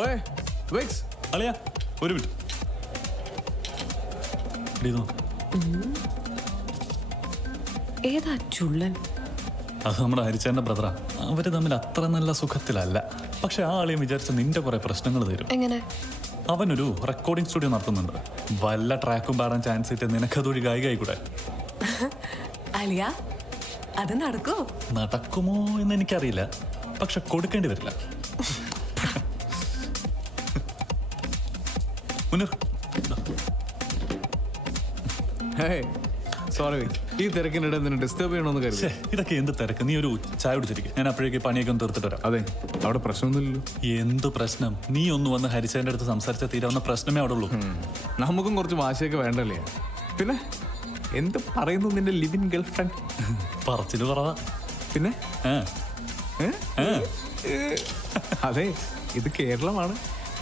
ഓയ് വെക്സ് അളിയാ ഒരു മിനിറ്റ്. ഏതാ ചുള്ളൻ? അത് നമ്മുടെ ഹരിച്ചേന്റെ ബ്രദറാ. അവര് തമ്മിൽ അത്ര നല്ല സുഖത്തിലല്ല. പക്ഷെ ആ ആളെയും വിചാരിച്ച നിന്റെ കുറെ പ്രശ്നങ്ങൾ തരും. എങ്ങനെ? അവനൊരു റെക്കോർഡിംഗ് സ്റ്റുഡിയോ നടത്തുന്നുണ്ട്. വല്ല ട്രാക്കും പാടാൻ ചാൻസ് ഇട്ട് നിനക്കതൊരു ഗായിക ആയിക്കൂടെ? അലിയ, അത് നടക്കോ? നടക്കുമോ എന്ന് എനിക്കറിയില്ല, പക്ഷെ കൊടുക്കേണ്ടി വരില്ല. മുനീർ, സോറി ഈ തിരക്കിനിടെ നിന്നെ ഡിസ്റ്റർബ് ചെയ്യണമെന്ന് കരുതി. ഇതൊക്കെ എന്ത് തിരക്ക്? നീ ഒരു ചായ കുടിച്ചിരിക്കും, ഞാൻ അപ്പോഴേക്ക് പണിയൊക്കെ ഒന്ന് തീർത്തിട്ട് വരാം. അതെ, അവിടെ പ്രശ്നമൊന്നുമില്ലല്ലോ. എന്ത് പ്രശ്നം? നീ ഒന്ന് വന്ന് ഹരിച്ചേന്റെ അടുത്ത് സംസാരിച്ച തീരാവുന്ന പ്രശ്നമേ അവിടെ ഉള്ളൂ. നമുക്കും കുറച്ച് വാശിയൊക്കെ വേണ്ടല്ലേ? പിന്നെ എന്ത് പറയുന്നു നിന്റെ ലിവിൻ ഗേൾ ഫ്രണ്ട്? പറച്ചില് പറവാ. പിന്നെ അതെ, ഇത് കേരളമാണ്.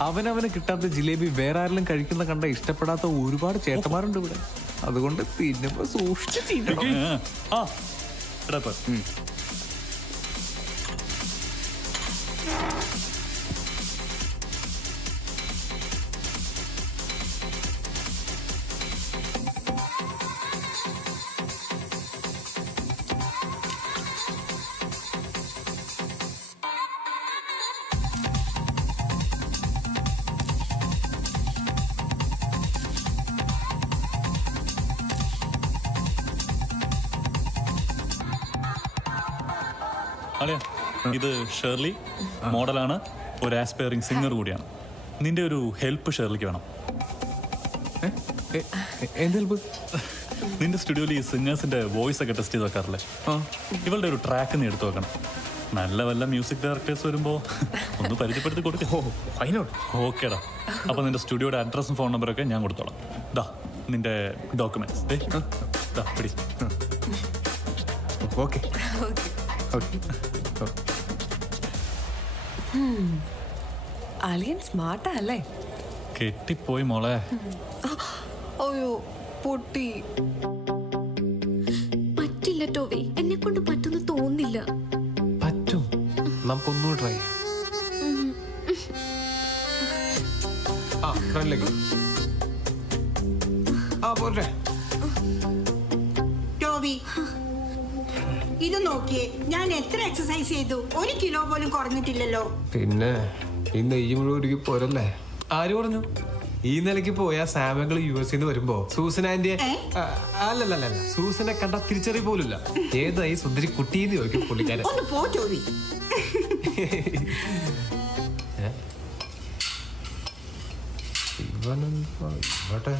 അവനവന് കിട്ടാത്ത ജിലേബി വേറെ ആരെങ്കിലും കഴിക്കുന്ന കണ്ട ഇഷ്ടപ്പെടാത്ത ഒരുപാട് ചേട്ടന്മാരുണ്ട് ഇവിടെ. അതുകൊണ്ട് തിന്നുമ്പോ സൂക്ഷിച്ച് തിന്നണം. അളിയ, ഇത് ഷേർലി, മോഡലാണ്, ഒരു ആസ്പയറിംഗ് സിംഗർ കൂടിയാണ്. നിന്റെ ഒരു ഹെൽപ്പ് ഷേർലിക്ക് വേണം. നിന്റെ സ്റ്റുഡിയോയിൽ ഈ സിംഗേഴ്സിന്റെ വോയിസ് ഒക്കെ ടെസ്റ്റ് ചെയ്ത് വെക്കാറില്ലേ? ഇവളുടെ ഒരു ട്രാക്ക് നീ എടുത്തു വെക്കണം. നല്ല വല്ല മ്യൂസിക് ഡയറക്ടേഴ്സ് വരുമ്പോ ഒന്ന് പരിചയപ്പെടുത്തി കൊടുക്കും. ഓക്കേടാ. അപ്പൊ നിന്റെ സ്റ്റുഡിയോയുടെ അഡ്രസ്സും ഫോൺ നമ്പറൊക്കെ ഞാൻ കൊടുത്തോളാം. ദാ നിന്റെ ഡോക്യുമെന്റ്സ്. പിടി. ഓക്കെ. അലിയൻ സ്മാർട്ടാ അല്ലേ? കെട്ടിപ്പോയി മോളെ. അയ്യോ പൊട്ടി. പറ്റില്ല ടോവി, എന്നെ കൊണ്ട് പറ്റുന്ന തോന്നില്ല. പറ്റും, നമുക്കൊന്നും ട്രൈ പോരെ. ടോവി, ഇത് നോക്കിയേ, ഞാൻ എത്ര എക്സസൈസ് ചെയ്തു, 1 കിലോ പോലും കുറഞ്ഞിട്ടില്ലല്ലോ. പിന്നെ ഈ നെയ്യ് മുഴുവൻ ഒരുക്കി പോരല്ലേ? ആര് പറഞ്ഞു? ഈ നിലയ്ക്ക് പോയാ സാമങ്ങൾ US വരുമ്പോ സൂസൻ ആന്റിയെ അല്ലല്ല സൂസനെ കണ്ട തിരിച്ചറിയ പോലില്ല. ഏതായി സുന്ദരി കുട്ടീന്ന് ചോദിക്കും പുള്ളിക്കാരൻ. ഒന്ന് പോ ടോവി. ഇവട്ടെ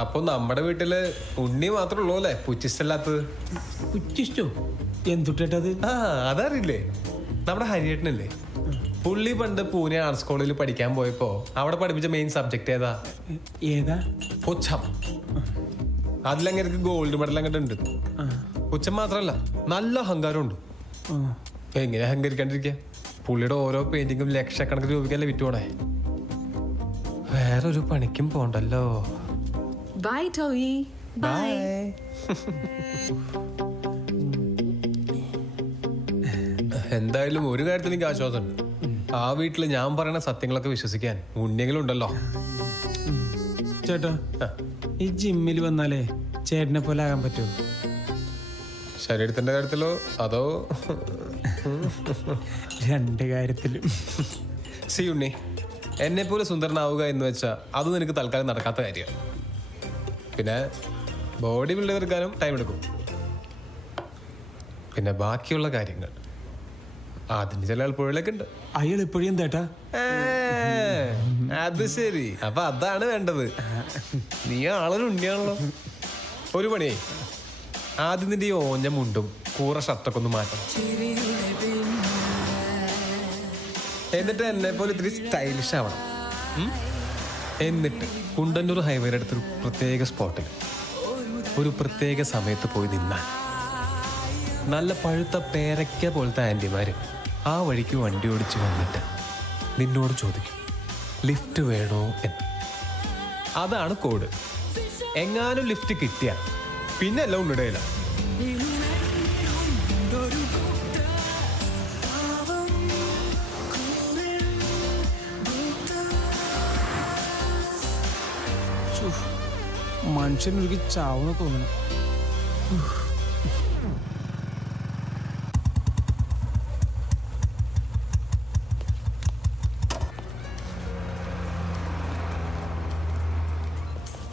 അപ്പൊ നമ്മുടെ വീട്ടില് ഉണ്ണി മാത്രമേ ഉള്ളൂ അല്ലേ പുച്ചിഷ്ടല്ലാത്തത്? പുച്ചിഷ്ടോ? എന്തുട്ടത്? അതറിയില്ലേ? നമ്മുടെ ഹരിയേട്ടനല്ലേ, പുള്ളി പണ്ട് പൂനെ ആർട്സ് കോളേജിൽ പഠിക്കാൻ പോയപ്പോ അവിടെ പഠിപ്പിച്ച മെയിൻ സബ്ജക്ട് ഏതാ? പുച്ഛം. അതിലങ്ങനെ ഗോൾഡ് മെഡൽ അങ്ങോട്ട് ഉണ്ട്. പുച്ഛം മാത്രല്ല, നല്ല അഹങ്കാരമുണ്ട്. എങ്ങനെ അഹങ്കരിക്കാണ്ടിരിക്കുക? പുള്ളിയുടെ ഓരോ പെയിന്റിങ്ങും ലക്ഷക്കണക്കിന് രൂപയ്ക്കല്ലേ വിറ്റുപോണേ. വേറൊരു പണിക്കും പോണ്ടല്ലോ. ബൈ ടോവി. ബൈ. എന്തായാലും ഒരു കാര്യത്തിൽ എനിക്ക് ആശ്വാസമുണ്ട്. ആ വീട്ടില് ഞാൻ പറയുന്ന സത്യങ്ങളൊക്കെ വിശ്വസിക്കാൻ ഉണ്ണിയെങ്കിലും ഉണ്ടല്ലോ. ചേട്ടാ, ഈ ജിമ്മിൽ വന്നാലേ ചേട്ടനെ പോലെ ആകാൻ പറ്റുമോ? ശരീരത്തിന്റെ കാര്യത്തിലോ അതോ? 2 കാര്യത്തിലും. സി ഉണ്ണി, എന്നെ പോലെ സുന്ദരനാവുക എന്ന് വെച്ചാ അത് നിനക്ക് തൽക്കാലം നടക്കാത്ത കാര്യമാണ്. പിന്നെ ബോഡി ബിൽഡ് ചെയ്തെടുക്കാനും ടൈം എടുക്കും. പിന്നെ ബാക്കിയുള്ള കാര്യങ്ങൾ അതിന് ചില ആൾപ്പുഴയിലൊക്കെ ഉണ്ട്. അയാൾ ഇപ്പോഴും എന്താ? അത് ശരി, അപ്പൊ അതാണ് വേണ്ടത്. നീ ആളൊരു ഉണ്ണിയാണല്ലോ. ഒരു പണിയായി, ആദ്യം നിന്റെ ഈ ഓഞ്ഞ മുണ്ടും കൂറ ഷർട്ടൊക്കെ ഒന്ന് മാറ്റണം. എന്നിട്ട് എന്നെ പോലെ ഇത്തിരി സ്റ്റൈലിഷ് ആവണം. എന്നിട്ട് കുണ്ടന്നൂർ ഹൈവേയുടെ അടുത്തൊരു പ്രത്യേക സ്പോട്ടിൽ ഒരു പ്രത്യേക സമയത്ത് പോയി നിന്നാൽ നല്ല പഴുത്ത പേരയ്ക്ക പോലത്തെ ആൻറ്റിമാര് ആ വഴിക്ക് വണ്ടി ഓടിച്ച് വന്നിട്ട് നിന്നോട് ചോദിക്കും ലിഫ്റ്റ് വേണോ എന്ന്. അതാണ് കോഡ്. എങ്ങാനും ലിഫ്റ്റ് കിട്ടിയ പിന്നെ എല്ലാം ഉണ്ടിടയില്ല. മനുഷ്യനൊരുക്കി ചാവുന്ന തോന്നുന്നു.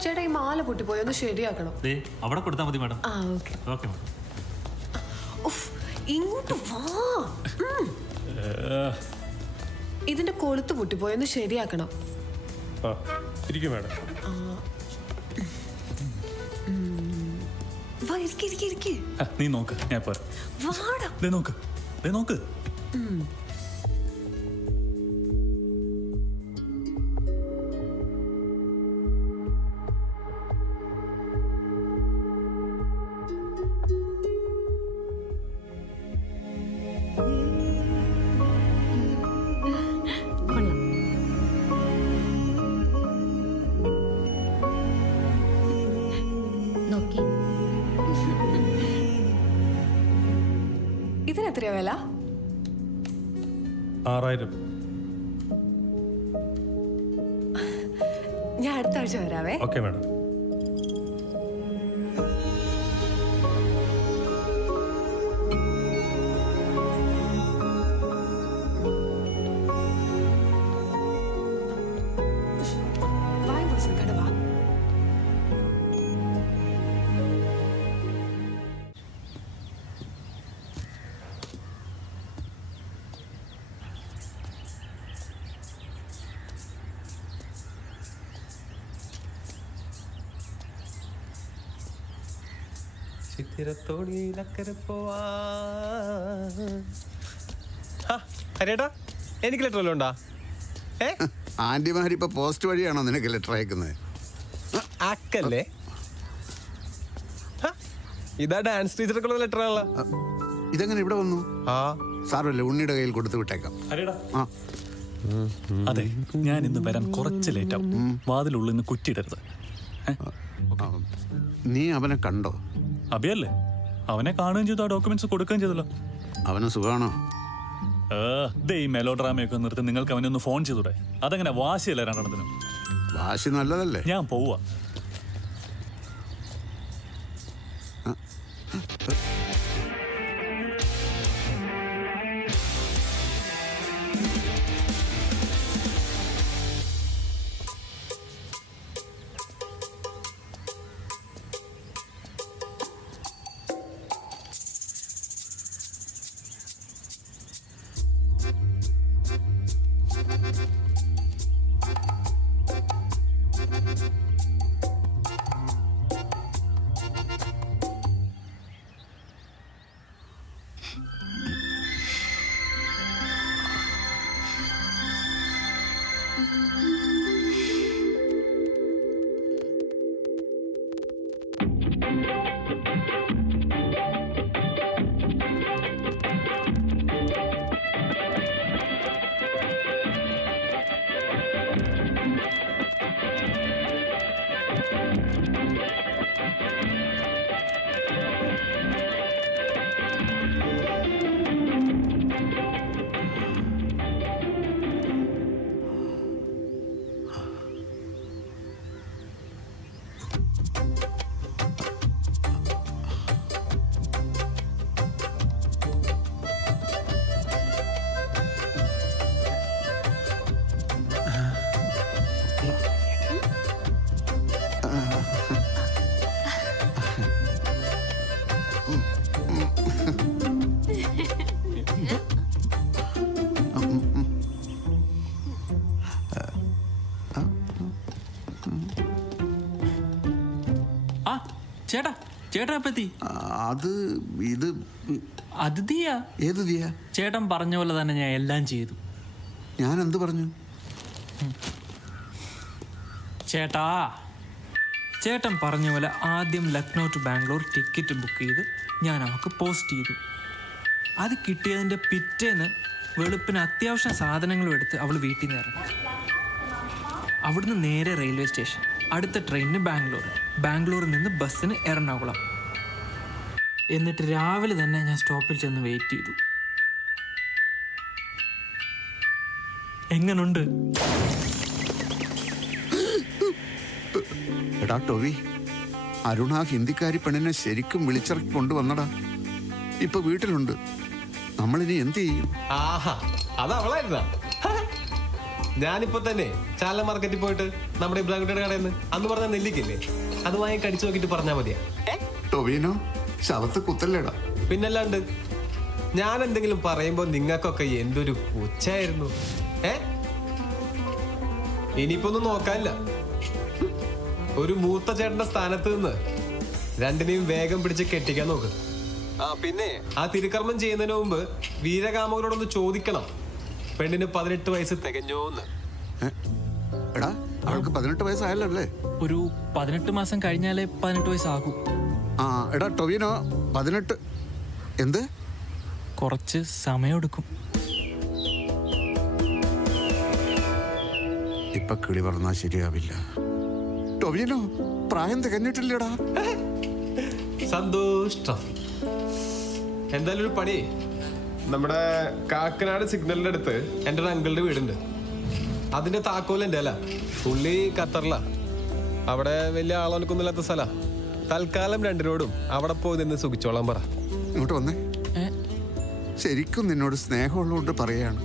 ചേട്ടാ ഈ മാല പൊട്ടിപ്പോയി ഒന്ന് ശരിയാക്കണം. ദേ അവിടെ കൊടുത്താൽ മതി മാഡം. ആ ഓക്കെ. Okay madam. ഇങ്ങോട്ട് വാ. ഇതിന്റെ കൊളുത്ത് പൊട്ടിപ്പോയി ഒന്ന് ശരിയാക്കണം. ഇരിക്കും മാഡം. വാ ഇരിക്ക് ഇരിക്ക് ഇരിക്ക്. നീ നോക്ക്, ഞാൻ പോരാ. വാടാ. ദേ നോക്ക്, ദേ നോക്ക്. ഇതിനെത്രയാ വില? 6000. ഞാൻ അടുത്ത ആഴ്ച വരാവേ. Okay madam. വായി പിടിച്ചു കടവാ. ഹരിയേട്ടാ, എനിക്ക് ലെറ്റർ വല്ലതും ഉണ്ടാ? ആന്റിമാരിപ്പോ പോസ്റ്റ് വഴിയാണോ നിനക്ക് ലെറ്റർ അയക്കുന്നത്? ആക്കല്ലേ, ഇതാ ഡാൻസ് ടീച്ചർക്കുള്ള ലെറ്റർ ആണല്ലോ. ഇതെങ്ങനെ ഇവിടെ വന്നു? ആ സാറല്ലേ, ഉണ്ണിയുടെ കയ്യിൽ കൊടുത്തു വിട്ടേക്കാം. ഹരിടാ. ആ അതെ, ഞാൻ ഇന്ന് വരാൻ കുറച്ച് ലേറ്റ് ആവും. വാതിലുള്ളിൽ നിന്ന് കുറ്റിയിടരുത്. നീ അവനെ കണ്ടോ? അഭിയല്ലേ, അവനെ കാണുകയും ചെയ്തു, ആ ഡോക്യുമെന്റ്സ് കൊടുക്കുകയും ചെയ്തല്ലോ. അവന് സുഖാണോ? ദേ ഈ മെലോ ഡ്രാമയൊക്കെ നിർത്തി നിങ്ങൾക്ക് അവനെ ഒന്ന് ഫോൺ ചെയ്തൂടെ? അതങ്ങനെ വാശിയല്ല രണ്ടെണ്ണത്തിനും. വാശി നല്ലതല്ലേ? ഞാൻ പോവാ. ചേട്ടാ ചേട്ടാ എപ്പത്തി? അത് ഇത് അത് ദിയാ. ഏത് ദിയ? ചേട്ടൻ പറഞ്ഞ പോലെ തന്നെ ഞാൻ എല്ലാം ചെയ്തു. ഞാൻ എന്ത് പറഞ്ഞു? ചേട്ടാ, ചേട്ടൻ പറഞ്ഞ പോലെ ആദ്യം Lucknow to Bangalore ticket book ചെയ്ത് ഞാൻ അവൾക്ക് പോസ്റ്റ് ചെയ്തു. അത് കിട്ടിയതിൻ്റെ പിറ്റേന്ന് വെളുപ്പിന് അത്യാവശ്യം സാധനങ്ങളും എടുത്ത് അവൾ വീട്ടിൽ നിന്ന് ഇറങ്ങി. അവിടുന്ന് നേരെ റെയിൽവേ സ്റ്റേഷൻ, അടുത്ത ട്രെയിനിന് ബാംഗ്ലൂർ, ബാംഗ്ലൂരിൽ നിന്ന് ബസ്സിന് എറണാകുളം. എന്നിട്ട് രാവിലെ തന്നെ ഞാൻ സ്റ്റോപ്പിൽ ചെന്ന് വെയിറ്റ് ചെയ്തു. എങ്ങനുണ്ട്? എടാ ടോവി, അരുണ ആ ഹിന്ദിക്കാരി പെണ്ണിനെ ശരിക്കും വിളിച്ചിറക്കി കൊണ്ടുവന്നടാ. ഇപ്പൊ വീട്ടിലുണ്ട്. നമ്മളിനി എന്ത് ചെയ്യും? ആഹാ, അത് അവളായിരുന്നാ? ഞാനിപ്പോ തന്നെ ചാല മാർക്കറ്റിൽ പോയിട്ട് നമ്മുടെ ഇബ്രാഹിംകുട്ടിയുടെ കടയിൽ നിന്ന് അന്ന് പറഞ്ഞ നെല്ലിക്കില്ലേ, അത് വാങ്ങി കടിച്ചു നോക്കിട്ട് പറഞ്ഞാൽ മതിയാ. ടോവിനോ, ശവത്ത് കുത്തല്ലേടാ. പിന്നല്ലാണ്ട് ഞാൻ എന്തെങ്കിലും പറയുമ്പോ നിങ്ങൾക്കൊക്കെ എന്തൊരു പുച്ഛായിരുന്നു. ഇനിയിപ്പോ ഒന്നും നോക്കാനില്ല. ഒരു മൂത്ത ചേട്ടന്റെ സ്ഥാനത്ത് നിന്ന് രണ്ടിനെയും വേഗം പിടിച്ച് കെട്ടിക്കാൻ നോക്ക്. പിന്നെ ആ തിരുക്കർമ്മം ചെയ്യുന്നതിന് മുമ്പ് വീരകാമകനോടൊന്ന് ചോദിക്കണം, പെണ്ണിന് 18 വയസ്സ് തികഞ്ഞോന്ന്. എടാ, അവൾക്ക് 18 വയസ്സായല്ലേ? ഒരു 18 മാസം കഴിഞ്ഞാലേ 18 വയസ്സാകൂ. ആ എടാ ടൊവിനോ, 18 എന്ത്? കുറച്ച് സമയമെടുക്കും. ഇപ്പൊ കിളി പറഞ്ഞാൽ ശരിയാവില്ല. ടൊവിനോ, പ്രായം തികഞ്ഞിട്ടില്ലടാ. സന്തോഷം. എന്തായാലും ഒരു പണി, നമ്മുടെ കാക്കനാട് സിഗ്നലിന്റെ അടുത്ത് എൻ്റെ ഒരു അങ്കിളുടെ വീടുണ്ട്. അതിന്റെ താക്കോൽ എൻ്റെ അല്ല, പുള്ളി ഖത്തറിലാ. അവിടെ വലിയ ആളൊന്നുമില്ലാത്ത സ്ഥല. തൽക്കാലം രണ്ടിനോടും അവിടെ പോയി നിന്ന് സുഖിച്ചോളാൻ പറ. ഇങ്ങോട്ട് വന്നേ. ശരിക്കും നിന്നോട് സ്നേഹമുള്ളതുകൊണ്ട് പറയാണ്,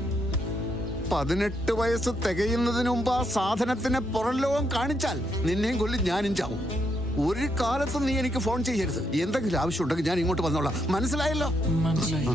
18 വയസ്സ് തികയുന്നതിന് മുമ്പ് ആ സാധനത്തിനെ പുറം ലോകം കാണിച്ചാൽ നിന്നെയും കൊല്ലി ഞാനും ചാവും. ഒരു കാലത്തും നീ എനിക്ക് ഫോൺ ചെയ്യരുത്. എന്തെങ്കിലും ആവശ്യമുണ്ടെങ്കിൽ ഞാൻ ഇങ്ങോട്ട് വന്നോളാം. മനസ്സിലായല്ലോ? മനസ്സിലായി.